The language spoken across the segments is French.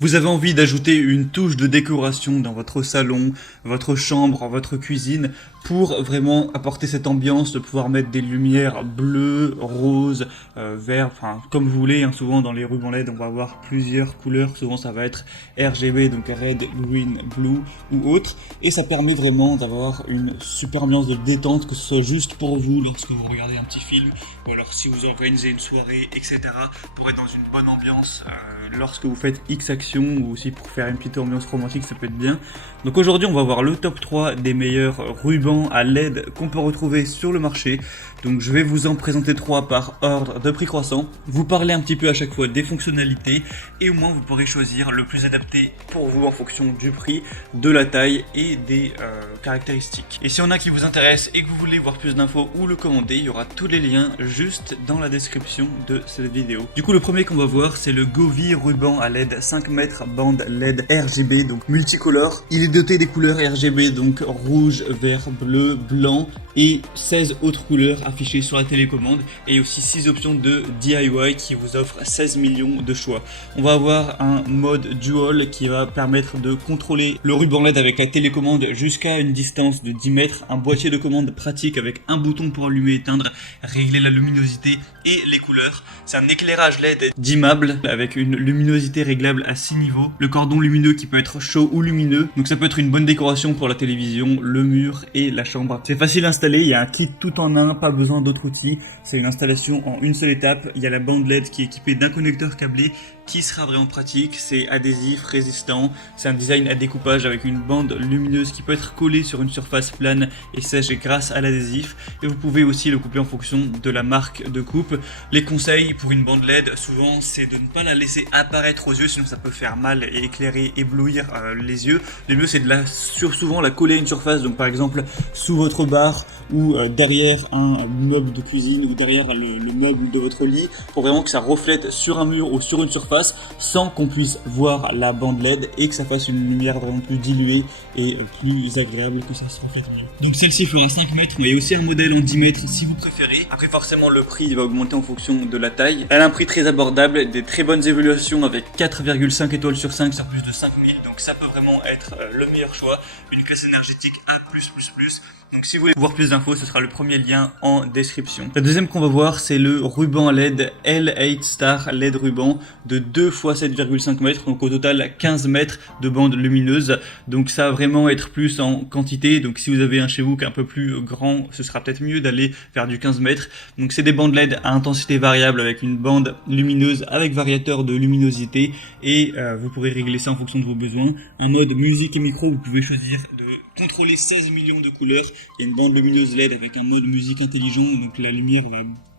Vous avez envie d'ajouter une touche de décoration dans votre salon, votre chambre, votre cuisine, pour vraiment apporter cette ambiance, de pouvoir mettre des lumières bleues, roses, verts, enfin comme vous voulez, hein. Souvent dans les rubans LED on va avoir plusieurs couleurs, souvent ça va être RGB, donc Red, Green, Blue ou autre, et ça permet vraiment d'avoir une super ambiance de détente, que ce soit juste pour vous lorsque vous regardez un petit film, ou alors si vous organisez une soirée, etc., pour être dans une bonne ambiance lorsque vous faites X actions, ou aussi pour faire une petite ambiance romantique, ça peut être bien. Donc aujourd'hui on va voir le top 3 des meilleurs rubans à LED qu'on peut retrouver sur le marché. Donc je vais vous en présenter 3 par ordre de prix croissant, vous parler un petit peu à chaque fois des fonctionnalités, et au moins vous pourrez choisir le plus adapté pour vous en fonction du prix, de la taille et des caractéristiques. Et si on a qui vous intéresse et que vous voulez voir plus d'infos ou le commander, il y aura tous les liens juste dans la description de cette vidéo. Du coup le premier qu'on va voir, c'est le Govee ruban à LED 5 mètres bande LED RGB, donc multicolore. Il est doté des couleurs RGB, donc rouge, vert, bleu, blanc, et 16 autres couleurs affichées sur la télécommande, et aussi 6 options de DIY qui vous offrent 16 millions de choix. On va avoir un mode dual qui va permettre de contrôler le ruban LED avec la télécommande jusqu'à une distance de 10 mètres, un boîtier de commande pratique avec un bouton pour allumer et éteindre, régler la luminosité et les couleurs. C'est un éclairage LED dimmable avec une luminosité réglable à 6 niveaux, le cordon lumineux qui peut être chaud ou lumineux, donc ça peut être une bonne décoration pour la télévision, le mur et la chambre. C'est facile à installer, il y a un kit tout en un, pas besoin d'autres outils, c'est une installation en une seule étape. Il y a la bande LED qui est équipée d'un connecteur câblé qui sera vraiment pratique, c'est adhésif, résistant, c'est un design à découpage avec une bande lumineuse qui peut être collée sur une surface plane et sèche grâce à l'adhésif, et vous pouvez aussi le couper en fonction de la marque de coupe. Les conseils pour une bande LED, souvent, c'est de ne pas la laisser apparaître aux yeux, sinon ça peut faire mal et éclairer, éblouir les yeux. Le mieux c'est de souvent la coller à une surface, donc par exemple sous votre bar ou derrière un meuble de cuisine ou derrière le meuble de votre lit, pour vraiment que ça reflète sur un mur ou sur une surface sans qu'on puisse voir la bande LED, et que ça fasse une lumière vraiment plus diluée et plus agréable, que ça se reflète mieux. Donc celle-ci fera 5 mètres, mais il y a aussi un modèle en 10 mètres si vous préférez. Après forcément le prix va augmenter en fonction de la taille. Elle a un prix très abordable, des très bonnes évaluations avec 4,5 étoiles sur 5 sur plus de 5000, donc ça peut vraiment être le meilleur choix. Une classe énergétique A+++. Donc si vous voulez voir plus d'infos, ce sera le premier lien en description. La deuxième qu'on va voir, c'est le ruban LED L8 Star LED ruban de 2 x 7,5 mètres, donc au total 15 mètres de bande lumineuse. Donc ça va vraiment être plus en quantité, donc si vous avez un chez vous qui est un peu plus grand, ce sera peut-être mieux d'aller vers du 15 mètres. Donc c'est des bandes LED à intensité variable avec une bande lumineuse avec variateur de luminosité, et vous pourrez régler ça en fonction de vos besoins. Un mode musique et micro, vous pouvez choisir de contrôler 16 millions de couleurs, et une bande lumineuse LED avec un mode musique intelligent, donc la lumière va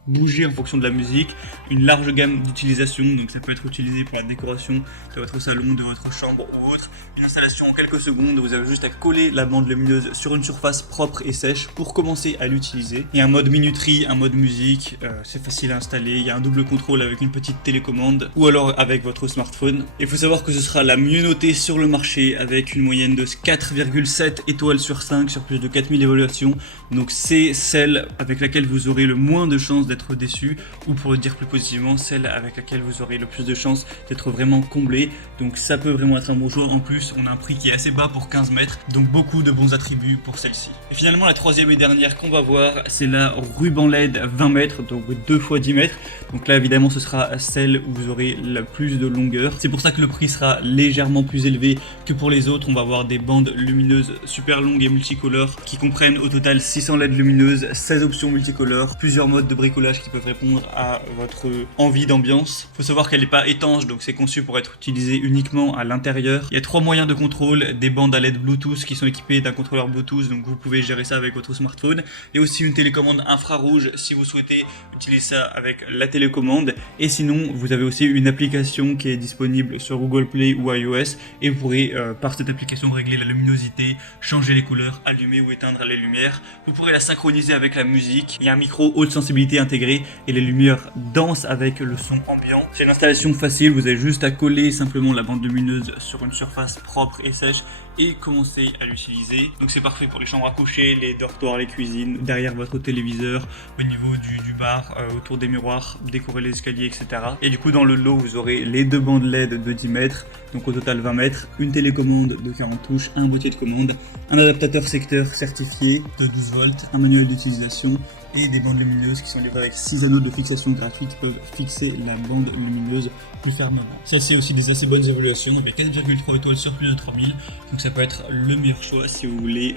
bouger en fonction de la musique, une large gamme d'utilisation, donc ça peut être utilisé pour la décoration de votre salon, de votre chambre ou autre. Une installation en quelques secondes, vous avez juste à coller la bande lumineuse sur une surface propre et sèche pour commencer à l'utiliser. Il y a un mode minuterie, un mode musique, c'est facile à installer, il y a un double contrôle avec une petite télécommande ou alors avec votre smartphone. Il faut savoir que ce sera la mieux notée sur le marché avec une moyenne de 4,7 étoiles sur 5 sur plus de 4000 évaluations, donc c'est celle avec laquelle vous aurez le moins de chances d'être déçu, ou pour le dire plus positivement, celle avec laquelle vous aurez le plus de chances d'être vraiment comblé. Donc ça peut vraiment être un bon choix. En plus on a un prix qui est assez bas pour 15 mètres, donc beaucoup de bons attributs pour celle-ci. Et finalement la troisième et dernière qu'on va voir, c'est la ruban LED 20 mètres, donc 2 x 10 mètres. Donc là évidemment ce sera celle où vous aurez la plus de longueur, c'est pour ça que le prix sera légèrement plus élevé que pour les autres. On va avoir des bandes lumineuses super longues et multicolores qui comprennent au total 600 LED lumineuses, 16 options multicolores, plusieurs modes de bricolage qui peuvent répondre à votre envie d'ambiance. Il faut savoir qu'elle n'est pas étanche, donc c'est conçu pour être utilisé uniquement à l'intérieur. Il y a 3 moyens de contrôle, des bandes à LED Bluetooth qui sont équipées d'un contrôleur Bluetooth, donc vous pouvez gérer ça avec votre smartphone, et aussi une télécommande infrarouge si vous souhaitez utiliser ça avec la télécommande. Et sinon vous avez aussi une application qui est disponible sur Google Play ou iOS, et vous pourrez par cette application régler la luminosité, changer les couleurs, allumer ou éteindre les lumières. Vous pourrez la synchroniser avec la musique. Il y a un micro haute sensibilité intégré intégré et les lumières dansent avec le son ambiant. C'est une installation facile, vous avez juste à coller simplement la bande lumineuse sur une surface propre et sèche et commencer à l'utiliser. Donc c'est parfait pour les chambres à coucher, les dortoirs, les cuisines, derrière votre téléviseur, au niveau du bar, autour des miroirs, décorer les escaliers, etc. Et du coup dans le lot vous aurez les 2 bandes LED de 10 mètres, donc au total 20 mètres, une télécommande de 40 touches, un boîtier de commande, un adaptateur secteur certifié de 12 volts, un manuel d'utilisation et des bandes lumineuses qui sont livrées avec 6 anneaux de fixation gratuits qui peuvent fixer la bande lumineuse plus fermement. Celle-ci a aussi des assez bonnes évaluations avec 4,3 étoiles sur plus de 3000, donc ça peut être le meilleur choix si vous voulez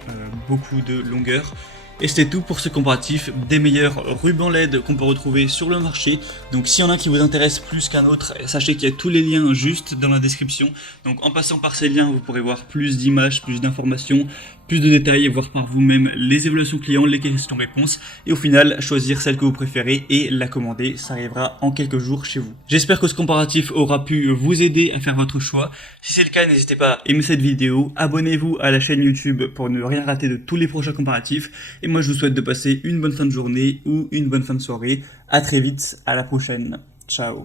beaucoup de longueur. Et c'était tout pour ce comparatif des meilleurs rubans LED qu'on peut retrouver sur le marché. Donc s'il y en a qui vous intéresse plus qu'un autre, sachez qu'il y a tous les liens juste dans la description. Donc en passant par ces liens, vous pourrez voir plus d'images, plus d'informations, plus de détails et voir par vous-même les évaluations clients, les questions-réponses. Et au final, choisir celle que vous préférez et la commander. Ça arrivera en quelques jours chez vous. J'espère que ce comparatif aura pu vous aider à faire votre choix. Si c'est le cas, n'hésitez pas à aimer cette vidéo, abonnez-vous à la chaîne YouTube pour ne rien rater de tous les prochains comparatifs. Et moi, je vous souhaite de passer une bonne fin de journée ou une bonne fin de soirée. À très vite, à la prochaine. Ciao.